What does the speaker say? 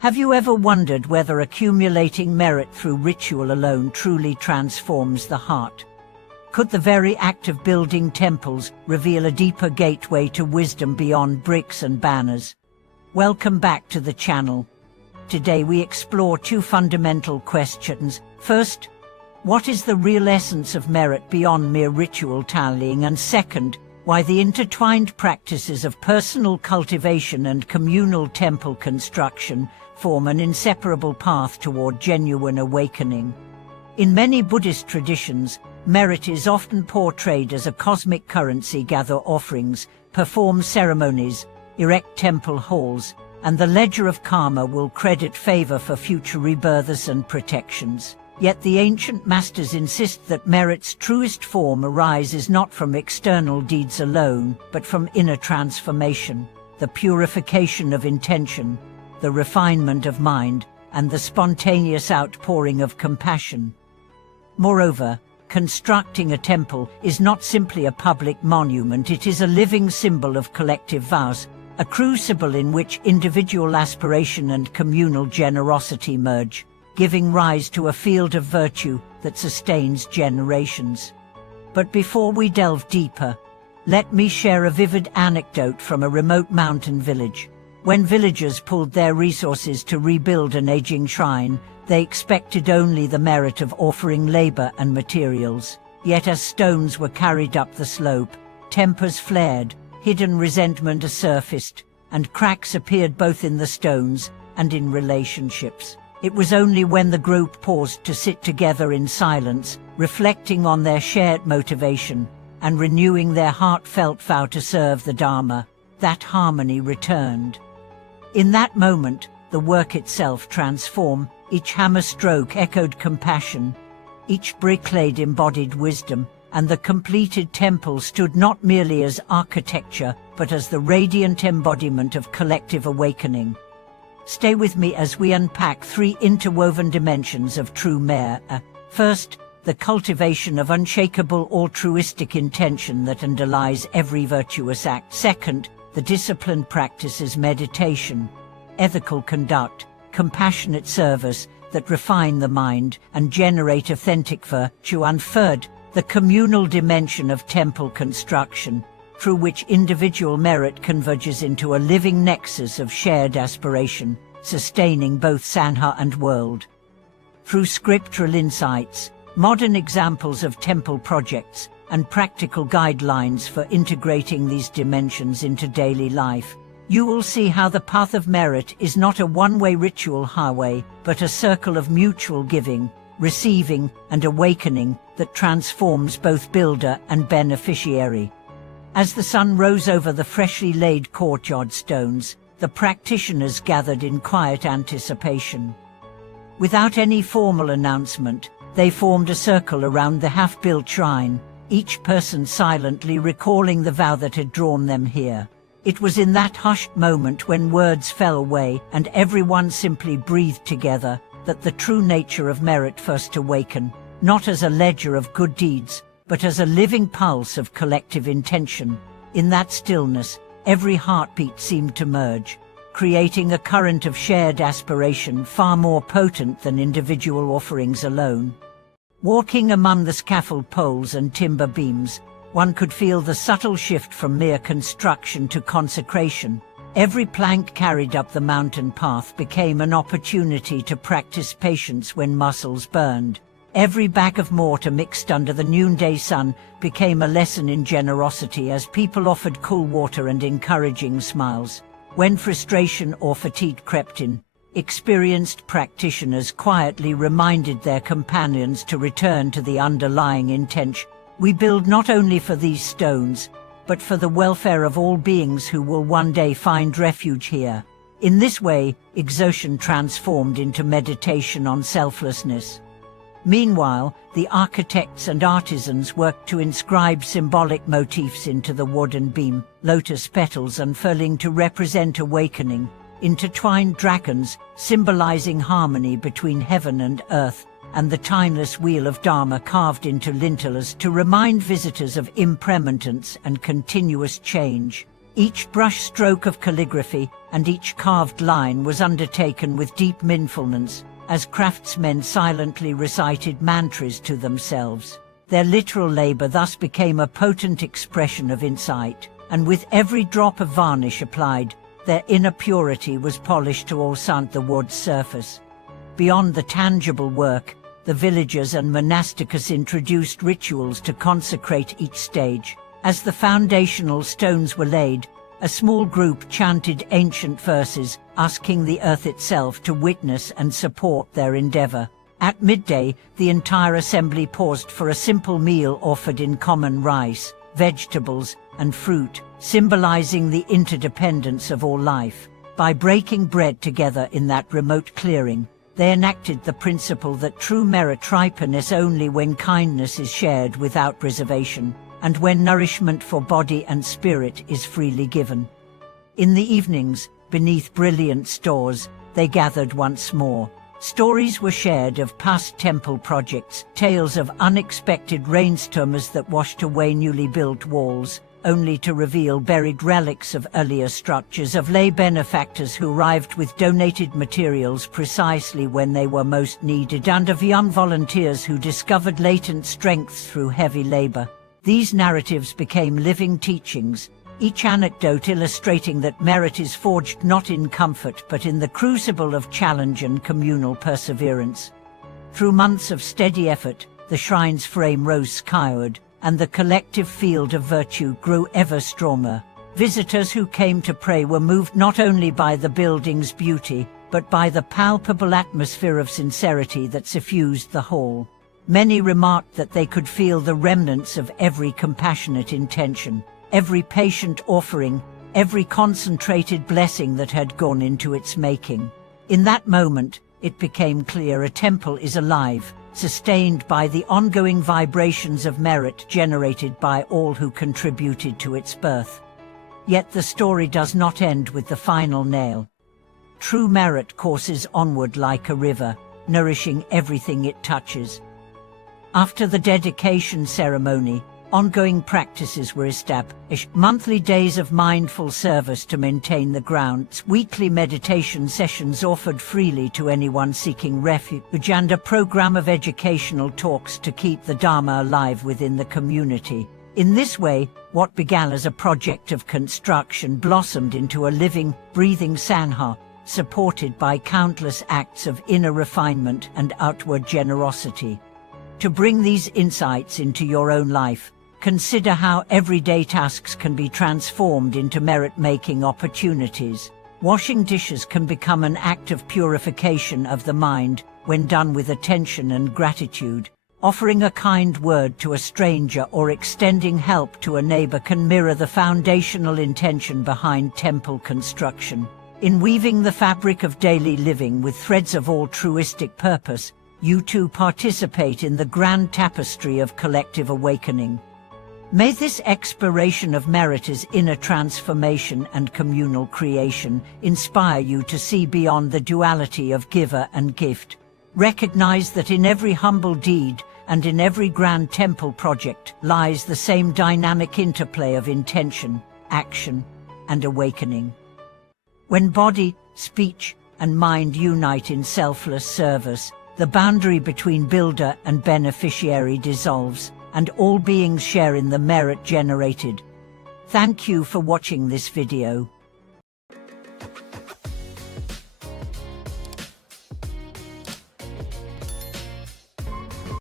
Have you ever wondered whether accumulating merit through ritual alone truly transforms the heart? Could the very act of building temples reveal a deeper gateway to wisdom beyond bricks and banners? Welcome back to the channel. Today we explore two fundamental questions. First, what is the real essence of merit beyond mere ritual tallying? And second, why the intertwined practices of personal cultivation and communal temple construction form an inseparable path toward genuine awakening. In many Buddhist traditions, merit is often portrayed as a cosmic currency. Gather offerings, perform ceremonies, erect temple halls, and the ledger of karma will credit favor for future rebirths and protections. Yet the ancient masters insist that merit's truest form arises not from external deeds alone, but from inner transformation, the purification of intention, the refinement of mind, and the spontaneous outpouring of compassion. Moreover, constructing a temple is not simply a public monument, it is a living symbol of collective vows, a crucible in which individual aspiration and communal generosity merge, giving rise to a field of virtue that sustains generations. But before we delve deeper, let me share a vivid anecdote from a remote mountain village. When villagers pooled their resources to rebuild an aging shrine, they expected only the merit of offering labor and materials. Yet as stones were carried up the slope, tempers flared, hidden resentment surfaced, and cracks appeared both in the stones and in relationships. It was only when the group paused to sit together in silence, reflecting on their shared motivation and renewing their heartfelt vow to serve the Dharma, that harmony returned. In that moment, the work itself transformed. Each hammer stroke echoed compassion, each brick laid embodied wisdom, and the completed temple stood not merely as architecture, but as the radiant embodiment of collective awakening. Stay with me as we unpack three interwoven dimensions of true merit. First, the cultivation of unshakable altruistic intention that underlies every virtuous act. Second, the disciplined practices meditation, ethical conduct, compassionate service that refine the mind and generate authentic virtue. And third, the communal dimension of temple construction, through which individual merit converges into a living nexus of shared aspiration, sustaining both Sangha and world. Through scriptural insights, modern examples of temple projects, and practical guidelines for integrating these dimensions into daily life, you will see how the path of merit is not a one-way ritual highway, but a circle of mutual giving, receiving, and awakening that transforms both builder and beneficiary. As the sun rose over the freshly laid courtyard stones, the practitioners gathered in quiet anticipation. Without any formal announcement, they formed a circle around the half-built shrine, each person silently recalling the vow that had drawn them here. It was in that hushed moment when words fell away and everyone simply breathed together that the true nature of merit first awakened, not as a ledger of good deeds, but as a living pulse of collective intention. In that stillness, every heartbeat seemed to merge, creating a current of shared aspiration far more potent than individual offerings alone. Walking among the scaffold poles and timber beams, one could feel the subtle shift from mere construction to consecration. Every plank carried up the mountain path became an opportunity to practice patience when muscles burned. Every bag of mortar mixed under the noonday sun became a lesson in generosity as people offered cool water and encouraging smiles. When frustration or fatigue crept in, experienced practitioners quietly reminded their companions to return to the underlying intention. We build not only for these stones, but for the welfare of all beings who will one day find refuge here. In this way, exertion transformed into meditation on selflessness. Meanwhile, the architects and artisans worked to inscribe symbolic motifs into the wooden beam, lotus petals unfurling to represent awakening, intertwined dragons symbolizing harmony between heaven and earth, and the timeless wheel of Dharma carved into lintels to remind visitors of impermanence and continuous change. Each brush stroke of calligraphy and each carved line was undertaken with deep mindfulness, as craftsmen silently recited mantras to themselves. Their literal labor thus became a potent expression of insight, and with every drop of varnish applied, their inner purity was polished to all scent the wood's surface. Beyond the tangible work, the villagers and monasticus introduced rituals to consecrate each stage. As the foundational stones were laid, a small group chanted ancient verses, asking the earth itself to witness and support their endeavor. At midday, the entire assembly paused for a simple meal offered in common rice, vegetables, and fruit, symbolizing the interdependence of all life. By breaking bread together in that remote clearing, they enacted the principle that true merit ripens only when kindness is shared without reservation, and when nourishment for body and spirit is freely given. In the evenings, beneath brilliant stars, they gathered once more. Stories were shared of past temple projects, tales of unexpected rainstorms that washed away newly built walls, only to reveal buried relics of earlier structures, of lay benefactors who arrived with donated materials precisely when they were most needed, and of young volunteers who discovered latent strengths through heavy labor. These narratives became living teachings, each anecdote illustrating that merit is forged not in comfort but in the crucible of challenge and communal perseverance. Through months of steady effort, the shrine's frame rose skyward, and the collective field of virtue grew ever stronger. Visitors who came to pray were moved not only by the building's beauty, but by the palpable atmosphere of sincerity that suffused the hall. Many remarked that they could feel the remnants of every compassionate intention, every patient offering, every concentrated blessing that had gone into its making. In that moment, it became clear a temple is alive, sustained by the ongoing vibrations of merit generated by all who contributed to its birth. Yet the story does not end with the final nail. True merit courses onward like a river, nourishing everything it touches. After the dedication ceremony, ongoing practices were established: monthly days of mindful service to maintain the grounds, weekly meditation sessions offered freely to anyone seeking refuge, and a program of educational talks to keep the Dharma alive within the community. In this way, what began as a project of construction blossomed into a living, breathing Sangha, supported by countless acts of inner refinement and outward generosity. To bring these insights into your own life, consider how everyday tasks can be transformed into merit-making opportunities. Washing dishes can become an act of purification of the mind when done with attention and gratitude. Offering a kind word to a stranger or extending help to a neighbor can mirror the foundational intention behind temple construction. In weaving the fabric of daily living with threads of altruistic purpose, you too participate in the grand tapestry of collective awakening. May this exploration of merit as inner transformation and communal creation inspire you to see beyond the duality of giver and gift. Recognize that in every humble deed and in every grand temple project lies the same dynamic interplay of intention, action, and awakening. When body, speech, and mind unite in selfless service, the boundary between builder and beneficiary dissolves, and all beings share in the merit generated. Thank you for watching this video.